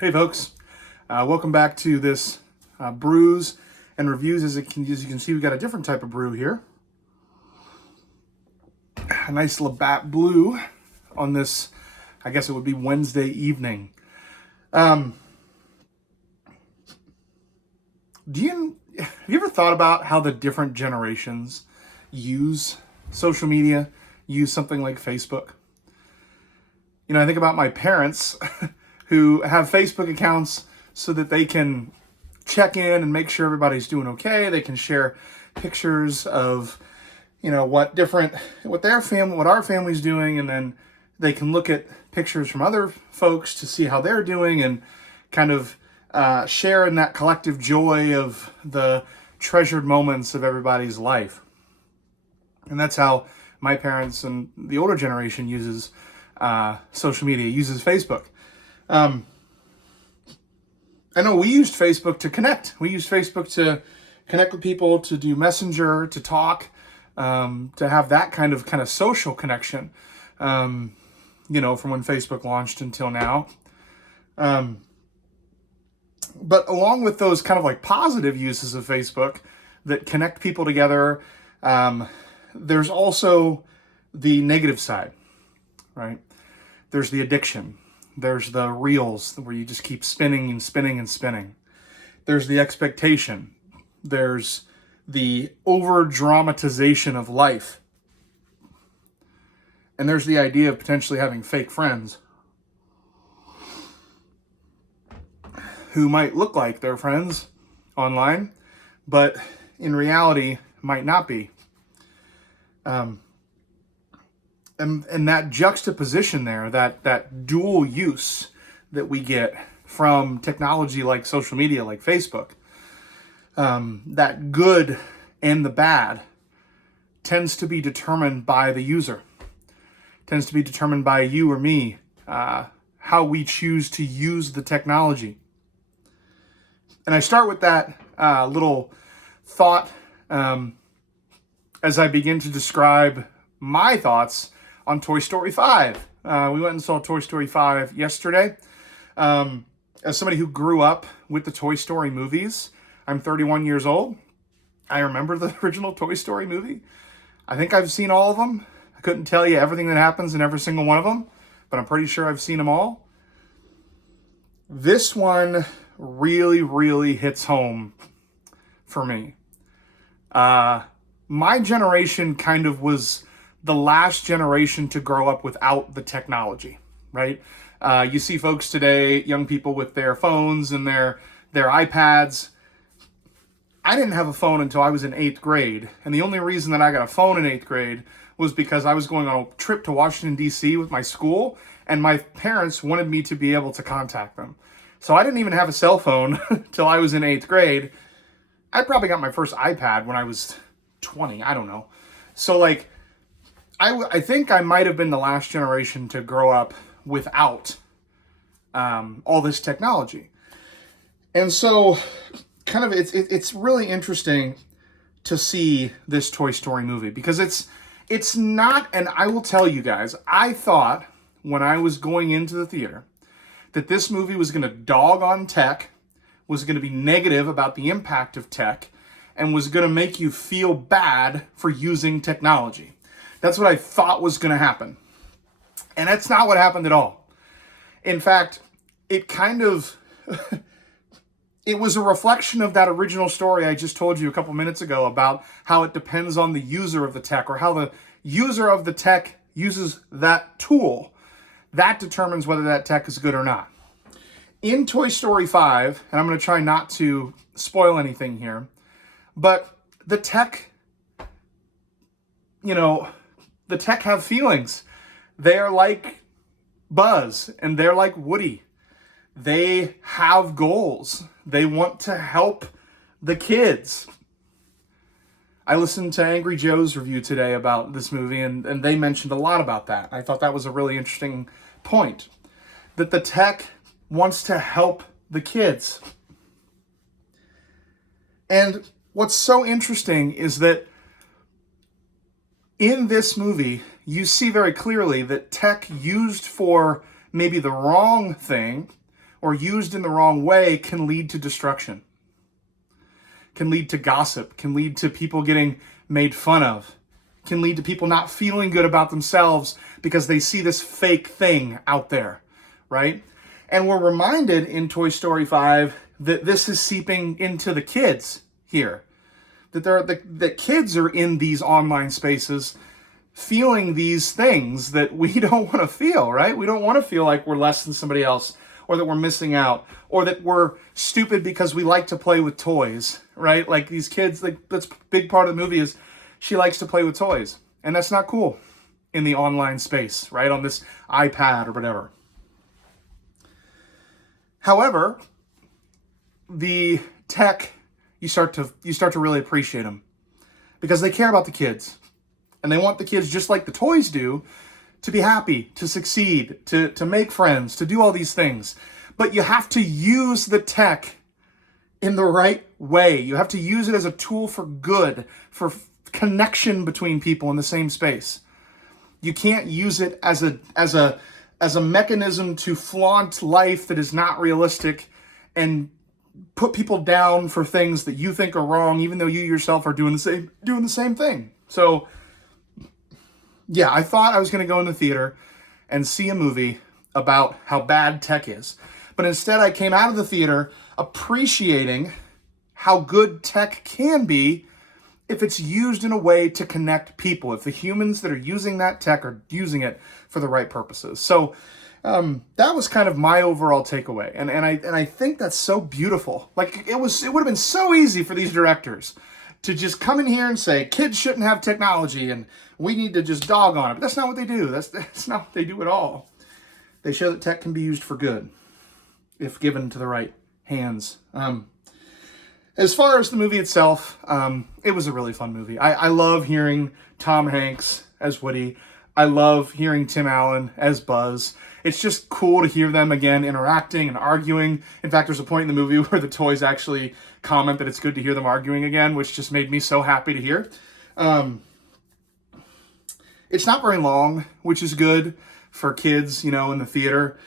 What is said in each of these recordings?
Hey folks, welcome back to this Brews and Reviews. As you can see, we got a different type of brew here. A nice Labatt Blue on this, I guess it would be Wednesday evening. Have you ever thought about how the different generations use social media, use something like Facebook? You know, I think about my parents who have Facebook accounts so that they can check in and make sure everybody's doing okay. They can share pictures of, you know, what our family's doing, and then they can look at pictures from other folks to see how they're doing and kind of share in that collective joy of the treasured moments of everybody's life. And that's how my parents and the older generation uses social media, uses Facebook. I know we used Facebook to connect. We used Facebook to connect with people, to do Messenger, to talk, to have that kind of social connection, from when Facebook launched until now. But along with those kind of like positive uses of Facebook that connect people together, there's also the negative side, right? There's the addiction. There's the reels where you just keep spinning and spinning and spinning. There's the expectation. There's the over-dramatization of life. And there's the idea of potentially having fake friends who might look like they're friends online, but in reality might not be. And that juxtaposition there, that dual use that we get from technology like social media, like Facebook, that good and the bad tends to be determined by the user, tends to be determined by you or me, how we choose to use the technology. And I start with that little thought as I begin to describe my thoughts on Toy Story 5. We went and saw Toy Story 5 yesterday. As somebody who grew up with the Toy Story movies, I'm 31 years old. I remember the original Toy Story movie. I think I've seen all of them. I couldn't tell you everything that happens in every single one of them, but I'm pretty sure I've seen them all. This one really, really hits home for me. My generation kind of was the last generation to grow up without the technology, right? You see folks today, young people with their phones and their iPads. I didn't have a phone until I was in 8th grade. And the only reason that I got a phone in 8th grade was because I was going on a trip to Washington, D.C. with my school, and my parents wanted me to be able to contact them. So I didn't even have a cell phone till I was in 8th grade. I probably got my first iPad when I was 20. I don't know. So I think I might have been the last generation to grow up without all this technology. And so it's really interesting to see this Toy Story movie because it's not, and I will tell you guys, I thought when I was going into the theater that this movie was going to dog on tech, was going to be negative about the impact of tech, and was going to make you feel bad for using technology. That's what I thought was going to happen. And that's not what happened at all. In fact, it was a reflection of that original story I just told you a couple minutes ago about how it depends on the user of the tech, or how the user of the tech uses that tool. That determines whether that tech is good or not. In Toy Story 5, and I'm going to try not to spoil anything here, but the tech, the tech have feelings. They are like Buzz and they're like Woody. They have goals. They want to help the kids. I listened to Angry Joe's review today about this movie, and they mentioned a lot about that. I thought that was a really interesting point, that the tech wants to help the kids. And what's so interesting is that in this movie, you see very clearly that tech used for maybe the wrong thing or used in the wrong way can lead to destruction, can lead to gossip, can lead to people getting made fun of, can lead to people not feeling good about themselves because they see this fake thing out there, right? And we're reminded in Toy Story 5 that this is seeping into the kids here. That the kids are in these online spaces feeling these things that we don't want to feel, right? We don't want to feel like we're less than somebody else, or that we're missing out, or that we're stupid because we like to play with toys, right? Like these kids, like that's a big part of the movie is she likes to play with toys. And that's not cool in the online space, right? On this iPad or whatever. However, the tech, you start to really appreciate them because they care about the kids, and they want the kids, just like the toys do, to be happy, to succeed, to make friends, to do all these things. But you have to use the tech in the right way. You have to use it as a tool for good, for connection between people in the same space. You can't use it as a mechanism to flaunt life that is not realistic and put people down for things that you think are wrong, even though you yourself are doing the same thing. So, yeah, I thought I was going to go in the theater and see a movie about how bad tech is. But instead, I came out of the theater appreciating how good tech can be if it's used in a way to connect people, if the humans that are using that tech are using it for the right purposes. So that was kind of my overall takeaway. And I think that's so beautiful. Like it would have been so easy for these directors to just come in here and say, kids shouldn't have technology and we need to just dog on it. But that's not what they do. That's not what they do at all. They show that tech can be used for good if given to the right hands. As far as the movie itself, it was a really fun movie. I love hearing Tom Hanks as Woody. I love hearing Tim Allen as Buzz. It's just cool to hear them again interacting and arguing. In fact, there's a point in the movie where the toys actually comment that it's good to hear them arguing again, which just made me so happy to hear. It's not very long, which is good for kids, in the theater.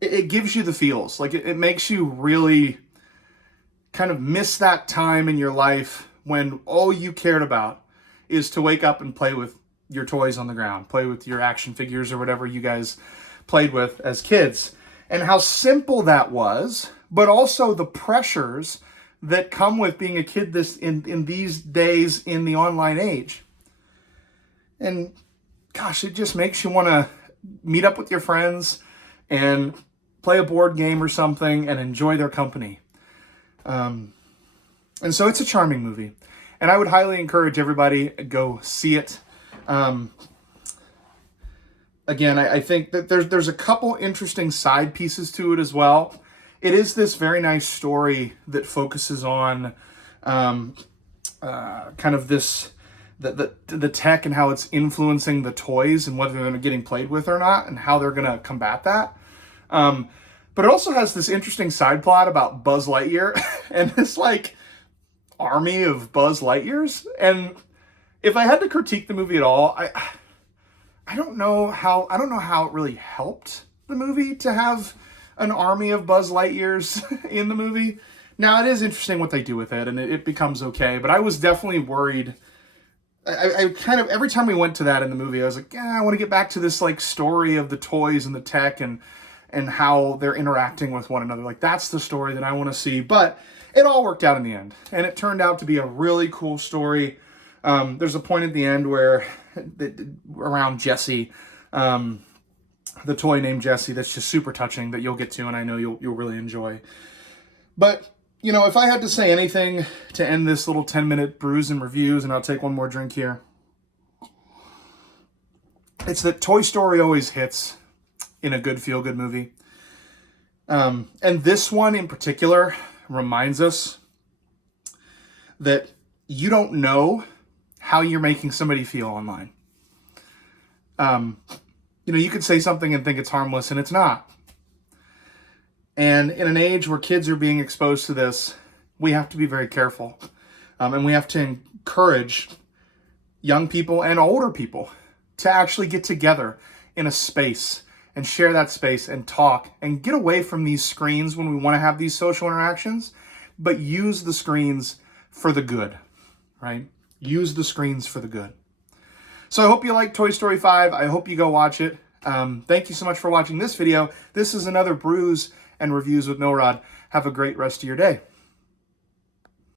It gives you the feels. Like it makes you really kind of miss that time in your life when all you cared about is to wake up and play with your toys on the ground, play with your action figures or whatever you guys played with as kids. And how simple that was, but also the pressures that come with being a kid in these days in the online age. And gosh, it just makes you want to meet up with your friends and play a board game or something and enjoy their company. And so it's a charming movie. And I would highly encourage everybody to go see it. Again, I think that there's a couple interesting side pieces to it as well. It is this very nice story that focuses on kind of this the tech and how it's influencing the toys and whether they're getting played with or not and how they're going to combat that. But it also has this interesting side plot about Buzz Lightyear and this army of Buzz Lightyears. And if I had to critique the movie at all, I don't know how it really helped the movie to have an army of Buzz Lightyears in the movie. Now, it is interesting what they do with it, and it becomes okay, but I was definitely worried. I kind of, every time we went to that in the movie, I was like, I want to get back to this story of the toys and the tech and how they're interacting with one another. That's the story that I want to see. But it all worked out in the end, and it turned out to be a really cool story. There's a point at the end where around Jessie, the toy named Jessie, that's just super touching that you'll get to, and I know you'll really enjoy. But if I had to say anything to end this little 10-minute brews and reviews, and I'll take one more drink here, it's that Toy Story always hits in a good feel-good movie. And this one in particular reminds us that you don't know how you're making somebody feel online. You could say something and think it's harmless, and it's not. And in an age where kids are being exposed to this, we have to be very careful. And we have to encourage young people and older people to actually get together in a space and share that space and talk and get away from these screens when we want to have these social interactions, but use the screens for the good, right? Use the screens for the good. So I hope you like Toy Story 5. I hope you go watch it. Thank you so much for watching this video. This is another Brews and Reviews with Millrod. Have a great rest of your day.